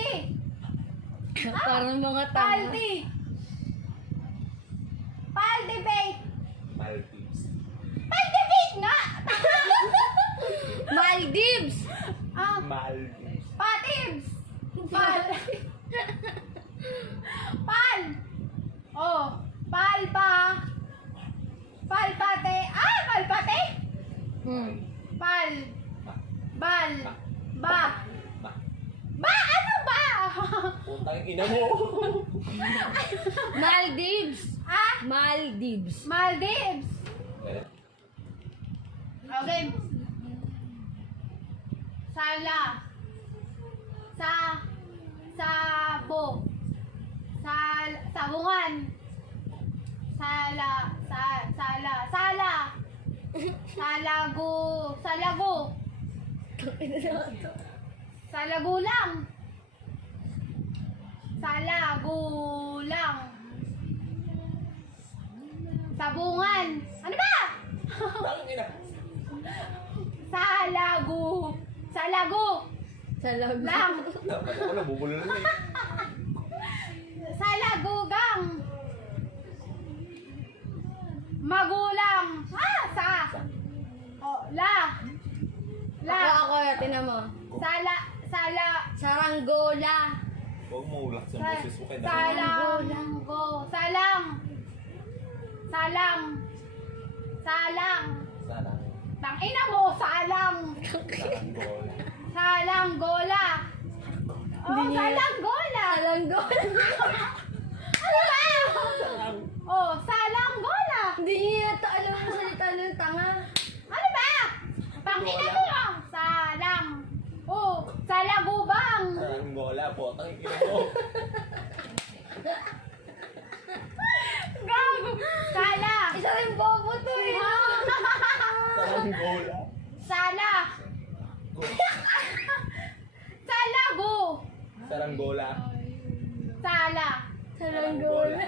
Paldi! Parang mga tanga. Paldi! Paldibate! Maldives. Paldibate nga! Maldives! Maldives. Patibs! Pal! Pal! Oh, palpa! Palpate! Palpate! Pal! Bal! Ba! Ba. Ba! Ano ba? Putang ina mo. Maldives! Ah? Maldives! Maldives! Okay. Sala. Sabo. Sabungan. Sala. Salago. Salagulang. Sabungan. Ano ba? Putang ina. Salago. Salag. Lang. Dapat ako nabubulol na eh. Salagugang. Magulang. Ako, tinan mo. Sala. Saranggola. Huwag mo ulak sa boses mo kaya Salang. Sarang. Tangina mo, salang. Saranggola. Salanggola. Oh, salanggola. Ano ba? Oh, salanggola. Hindi niya yata alam ang salita ng tanga. Ano ba? Tangina mo. Salang. Oh, salagubang. Saranggola. Putang ina mo. Gago. Sala. Isa rin bobo to eh. Saranggola. Sala. Salago. Saranggola. Sala. Saranggola.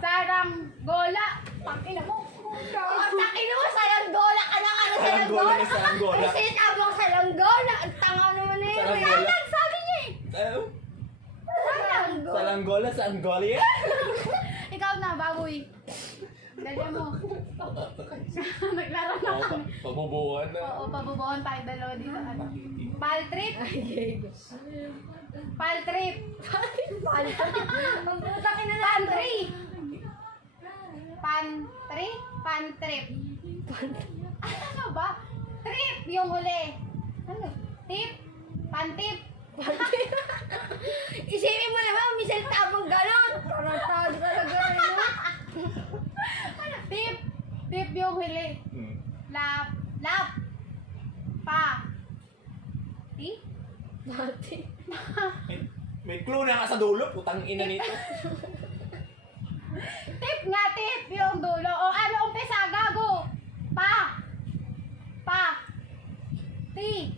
Saranggola. Tangina mo. Tangina mo, saranggola ka na ano Saranggola is saranggola. Kasi abang saranggola. Ang tanga naman na yun. Saranggola. Sabi niya eh. Saranggola. Saranggola sa Angolia. Ikaw na, baboy. Dali mo. Naglaro na kami. Pabubuhan na. Oo, pabubuhan tayo dalawa dito. Paltrip. Paltrip. Ang putang ina na. Pantrip. Ano ba? Trip yung huli. Ano? Tip. Pantip. Isipin mo naman, misal tabang gano'n. Tarantado ka na gano'n. Ano? Tip yung huli. Lap. Pa. Ti? Dati. May clue na ka sa dulo. Putang ina nito. Tip yung dulo. O ano umpisa? Gago. Pa. Ti.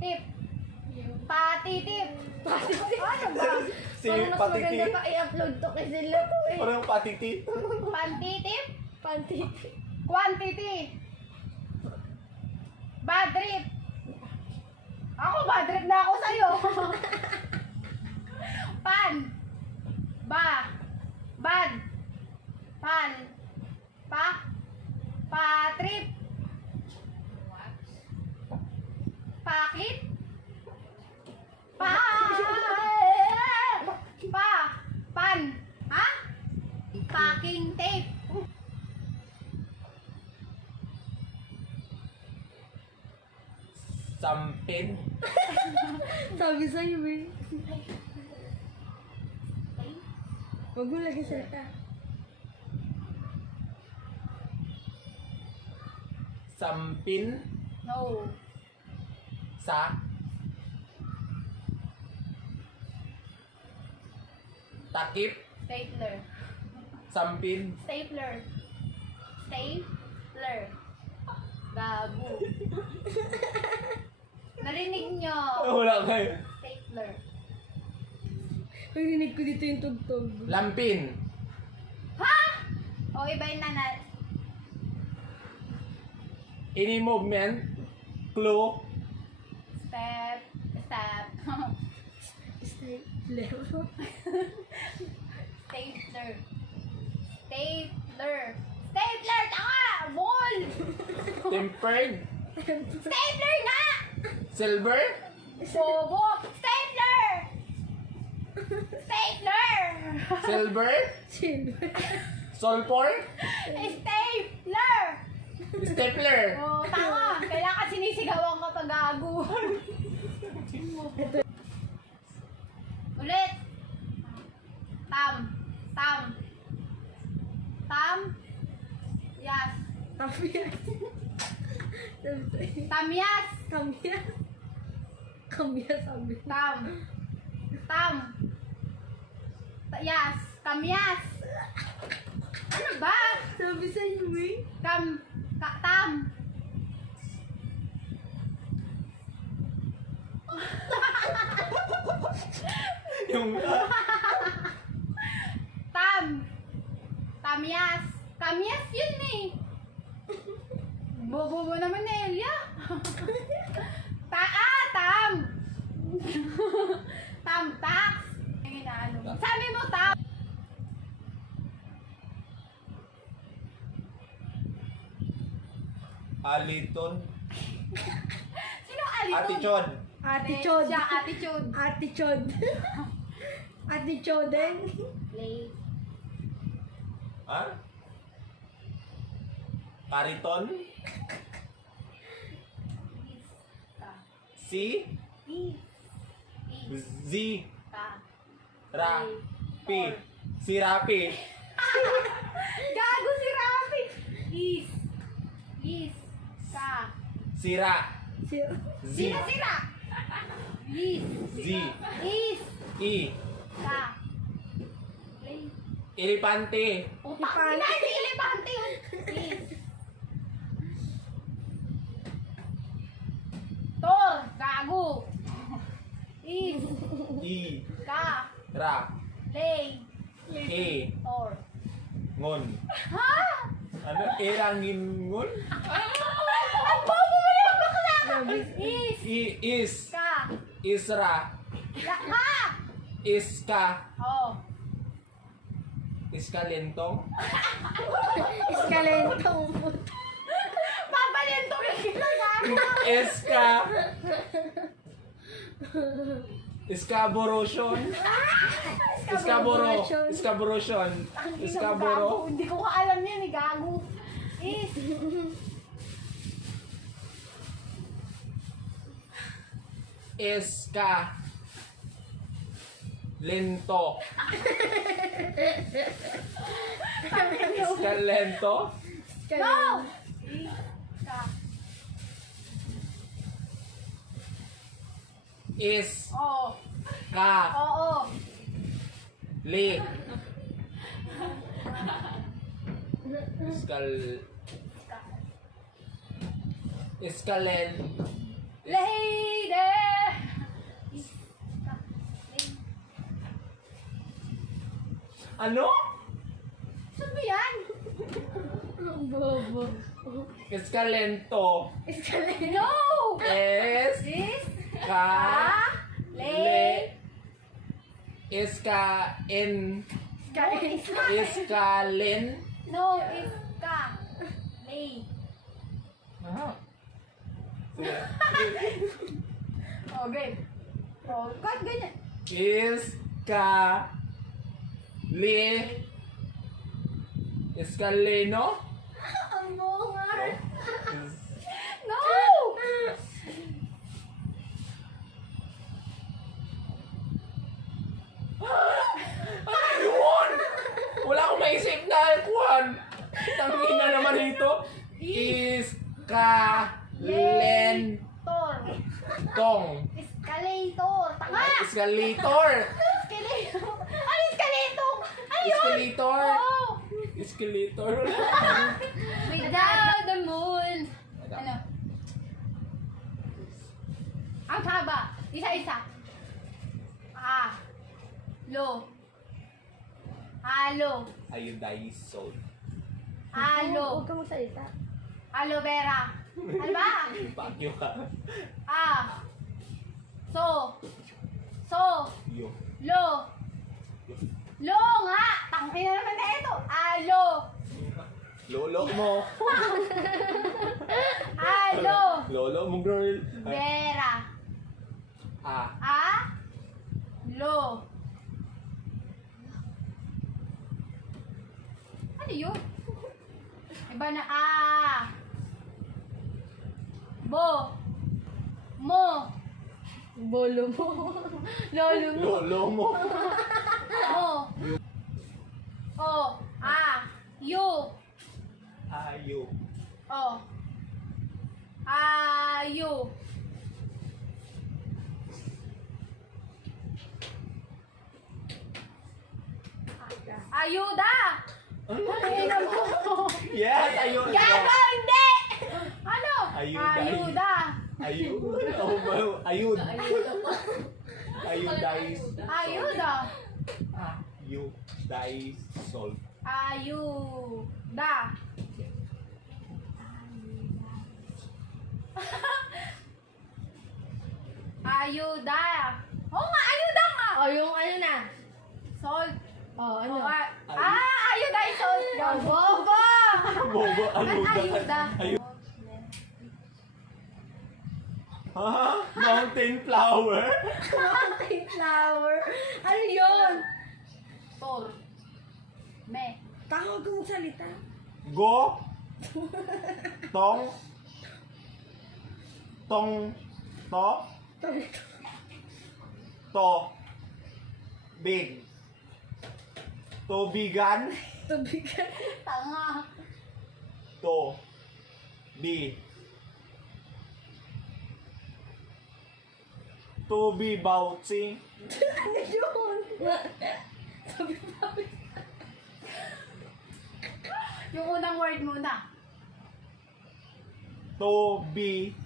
Tip. Patitip. Ano ba? Si Parang mas Patiti. maganda pa i-upload to kay sila to eh. Parang yung patiti. Pantitip. Pantiti. Quantity. Bad trip. Ako bad trip na ako sa'yo. Pan. Ba. Bad. Pan. Patrip. Pakit. Pan. Ha? Packing tape. Sampin. Sabi sa'yo eh. Huwag mo lagi salita. Sampin. No. Sa. Takip. Stapler. Sampin. Stapler. Gago. Narinig nyo. Wala kayo. Stapler. Pagdinig ko dito yung tugtog. Lampin. Ha? O, iba yun na. Any movement. clue. Step. Step. Stapler. Stapler. Stapler. Stapler! Taka! Ball! Tempered. Stapler nga! Silver. Bobo! Stapler! Stapler! Silver. Silver. Sulfur. Stapler! Stapler. Oh, tama. Kailangan sinisigawan ka pag gago. Ulit. Tam. Tam. Tam. Yes. Tamyas. Tamyas. Kamyas. Kamyas sabi. Tam. Tam. Yes. Kamyas. Ano ba? Sabi sa iyo eh. Tam. Tam. Yung Tam. Tamyas. Kamyas yun eh. Bobo mo naman na Elia. Tam. Tam tax. Sabi mo tam. aliton. Sino alito? Attitude. Attitude. Siya attitude. Attitude. Attitude din. Play. Ha? Kariton. Si. Z. Ra. Pi. Si Rapi. Gago si Rafi. Ka. Sira. Z. Sino sira? Z. I. Ka. Play. Elepante. Utak nila, hindi elepante yun. Tor. Gago. I. Ka. Ra. Play. E. Tor. Ngon. Ha? Ano? Erangin ngon? Ang bobo mo yung bakla! Is. Ka. Isra. Ka. Iska. Oh. Iskalentong. Eskalentong. Papalento yung ginagawa. Iska. Iskaborosyon. Iskaboro. Iskaborosyon. Iskaboro. Hindi ko alam yan eh, gago. Iska. Lento. Iskalento. No! Is. Oo. Ka. Oo. Li. Iskal. Iskalen. Lady! Ano? Saan ba yan? Bobo. Iskalento. Eskalentong. No! Es. Is? Ka. Le. Iska. En. Iskalen. No, is ka. Lay. Ah. Sige. Okay. Oh, kahit ganyan. Iska. Li. Iskaleno. Ang bunga. No! Yun! Wala akong maisip na kuhan. Tangina naman ito. Iskalen. Tor. Tong. Escalator. Tanga! Escalator. Escalator. Ano escalator? Ano yun? Escalator. Oo. Escalator. Without the moon. Ano? Ang haba. Isa-isa. Lo. Halo. Iodized salt. Halo. Huwag ka magsalita. Aloe vera. Ano ba? Fuck you ka. Ah. So. Yo. Lo. Lo nga. Tangin na naman na ito. Alo. Lolo mo. Alo. Lolo mo, girl. Vera. Ah. A. Lo. Ano yun? Iba na A. Bo. Mo. Bolo mo. Lolo mo. Lolo mo. Mo. O. A. Yu. Ayo. O. Ayu. Ayuda! Ayuda mo! Yes, ayun. Gago, hindi! Ano? Ayuda. Ayuda! Ayun. Oh, ayun. Ayudize. Ayuda! Ayudize salt. Ayuda! Ayuda! Oo nga, ayuda nga! O, yung ano na. Salt. O, ano? Ayuda yung salt. Bobo! Bobo, ayuda. Ayuda. Ayuda. Ha? Mountain flower? Mountain flower. Ano yun? Tor. Me. Tawag kong salita. Go. Tong. Tong. To. To. Big. Tubigan. Tubigan. Tanga. To. Bi. To be bouncing. Ano yun? Sabi pa. Yung unang word muna. To be.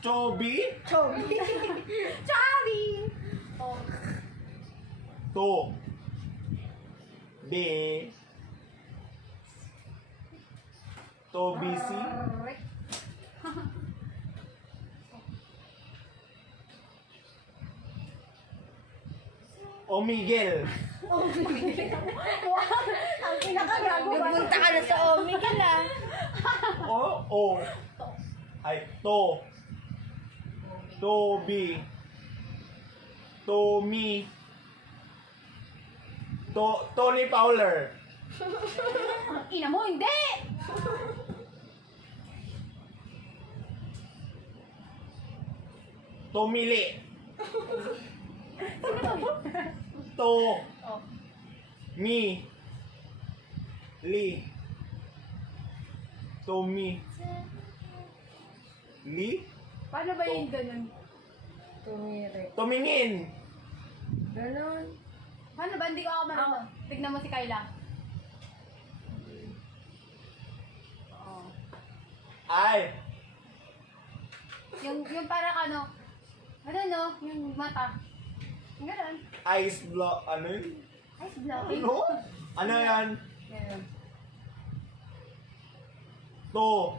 Chobi. Chobi. Chabi! Oh. To. Be. To busy. Omigel. Ang pinakagago ba? Nagpunta ka na sa Omega na. O. Ay, to. To be. To me. Tony Fowler. Ang ina mo, hindi! Tomili. To. Oh. Me. Li. To me. Li. Paano ba yung ganun? Tumiri. Tumingin. Ganon. Paano ba? Hindi ko ako marunong. Tignan mo si Kayla. Oh. Ay. Yung parang ano no? Yung mata. Yung ganun. Ice block. Ano yun? Ice blocking. Ano? Ano yan? Ganun. To.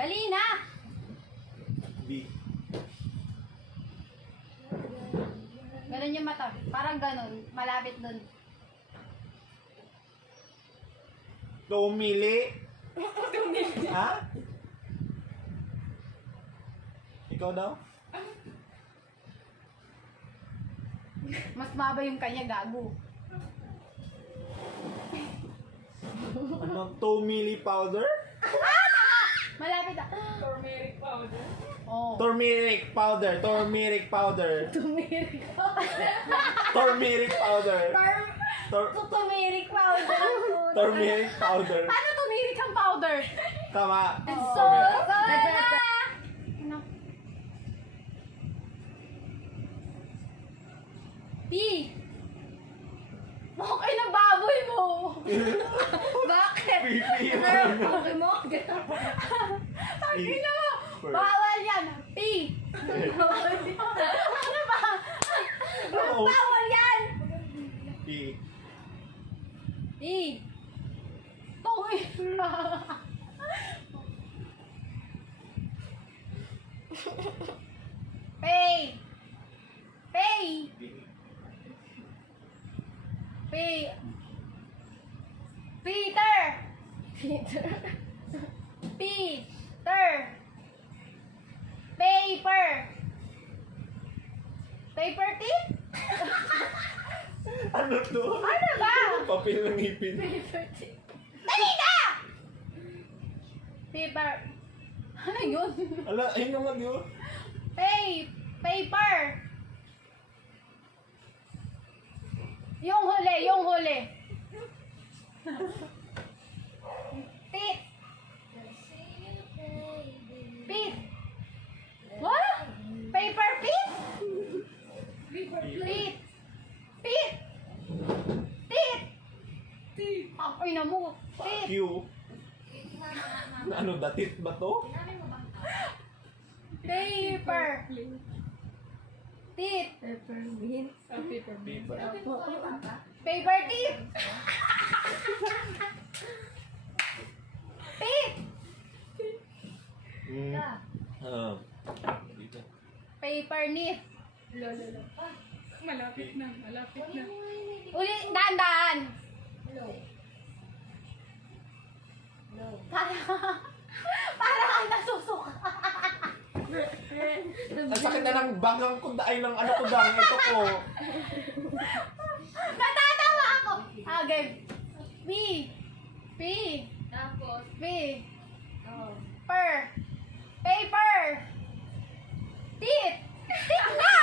Dali na! B. Ganun yung mata. Parang ganun. Malapit dun. Tumili. Ha? Ikaw daw? Mas maba yung kanya, gago. Ano? Tumili powder? Malapit ah. Turmeric powder? Oh. Turmeric powder. Turmeric powder. Tumiri. Turmeric powder. Turmeric powder. Turmeric powder. Paano turmeric ang powder? Tama. So, sana! Ano? P. Okay na baboy mo. Bakit? Pipi yun. Pokemon. Sabi na mo. Bawal yan. P. Ano ba? Oo. Bawal yan. P. P. Tungin na. Pay. Pay. Pay. Peter. Peter. Peter. Paper. Paper tip? Ano to? Ano ba? Papel ng ngipin. Paper tip. Dali na! Paper. Ano yun? Ala, ayun naman yun. Paper. Yung huli, yung huli. Tit. Pit. What? Paper pit? Pit. Pit. Tit. Ay na mo. Tit. Q. Ano, datit ba to? Paper. Tit. Peppermint. Paper tip. Pit. Dito. Paper knit. Malapit na. Uli, daan-daan. Para kang nasusuka. Ang sakit na ng bagang ko, ay ng ano ko dang, ito ko. Natatawa ako. Game. P. P. Tapos, P. oh. Per. Paper. Tit. Tit na!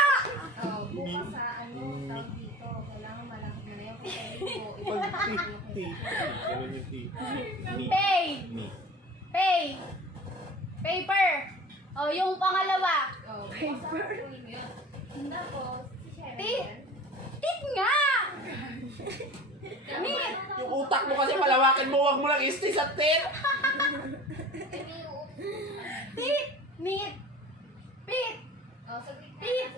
Bukas sa tawag dito, kailangan malaki na yung kailangan Pag T. Ganun yung T. Me. Pay. Me. Pay. Paper. O, yung pangalawa. Paper. Tapos, Tit. Tit nga! Knit. Yung utak mo kasi palawakin mo, wag mo lang isti sa tit. Tit. Knit. Pit. Oh, Pit.